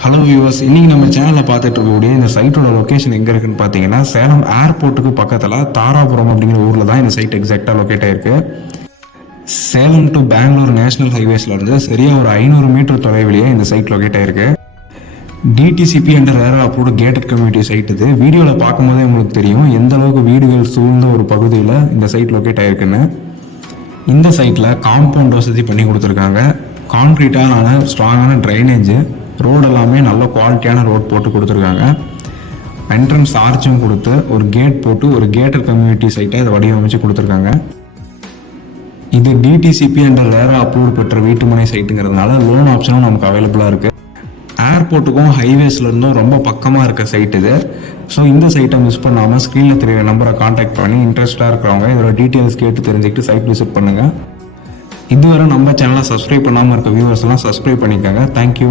Hello viewers இன்றைக்கி நம்ம சேனலில் பார்த்துட்டு இருக்கக்கூடிய இந்த சைட்டோட லொக்கேஷன் எங்கே இருக்குன்னு பார்த்தீங்கன்னா சேலம் ஏர்போர்ட்டுக்கு பக்கத்தில் தாராபுரம் அப்படிங்கிற ஊரில் தான் இந்த சைட் எக்ஸாக்டாக லொக்கேட் ஆயிருக்கு. சேலம் டு பெங்களூர் நேஷனல் ஹைவேஸ்லேருந்து சரியாக ஒரு ஐநூறு மீட்டர் தொலைவிலேயே இந்த சைட் லொக்கேட் ஆயிருக்கு. டிடிசிபி என்ற rare approved gated community site இது. வீடியோவில் பார்க்கும்போதே உங்களுக்கு தெரியும் எந்த அளவுக்கு வீடுகள் சூழ்ந்த ஒரு பகுதியில் இந்த சைட் லொக்கேட் ஆயிருக்குன்னு. இந்த சைட்டில் காம்பவுண்ட் வசதி பண்ணி கொடுத்துருக்காங்க. கான்க்ரீட்டான ஸ்ட்ராங்கான ட்ரைனேஜ் ரோடு எல்லாமே நல்ல குவாலிட்டியான ரோட் போட்டு கொடுத்துருக்காங்க. என்ட்ரன்ஸ் ஆர்ச்சும் கொடுத்து ஒரு கேட் போட்டு ஒரு கேட்டர் கம்யூனிட்டி சைட்டை இதை வடிவமைச்சு கொடுத்துருக்காங்க. இது டிடிசிபி என்ற ரேரா அப்ரூவ் பெற்ற வீட்டுமனை சைட்டுங்கிறதுனால லோன் ஆப்ஷனும் நமக்கு அவைலபிளாக இருக்குது ஏர்போர்ட்டுக்கும் ஹைவேஸ்லேருந்தும் ரொம்ப பக்கமாக இருக்க சைட் இது. ஸோ இந்த சைட்டை மிஸ் பண்ணாமல் ஸ்க்ரீனில் தெரியற நம்பரை காண்டாக்ட் பண்ணி இன்ட்ரெஸ்டாக இருக்கிறவங்க இதோட டீட்டெயில்ஸ் கேட்டு தெரிஞ்சுக்கிட்டு சைட் விசிட் பண்ணுங்கள் இதுவரை நம்ம சேனலை சப்ஸ்கிரைப் பண்ணாமல் இருக்க வியூவர்ஸ் எல்லாம் சப்ஸ்கிரைப் பண்ணிக்கோங்க. தேங்க்யூ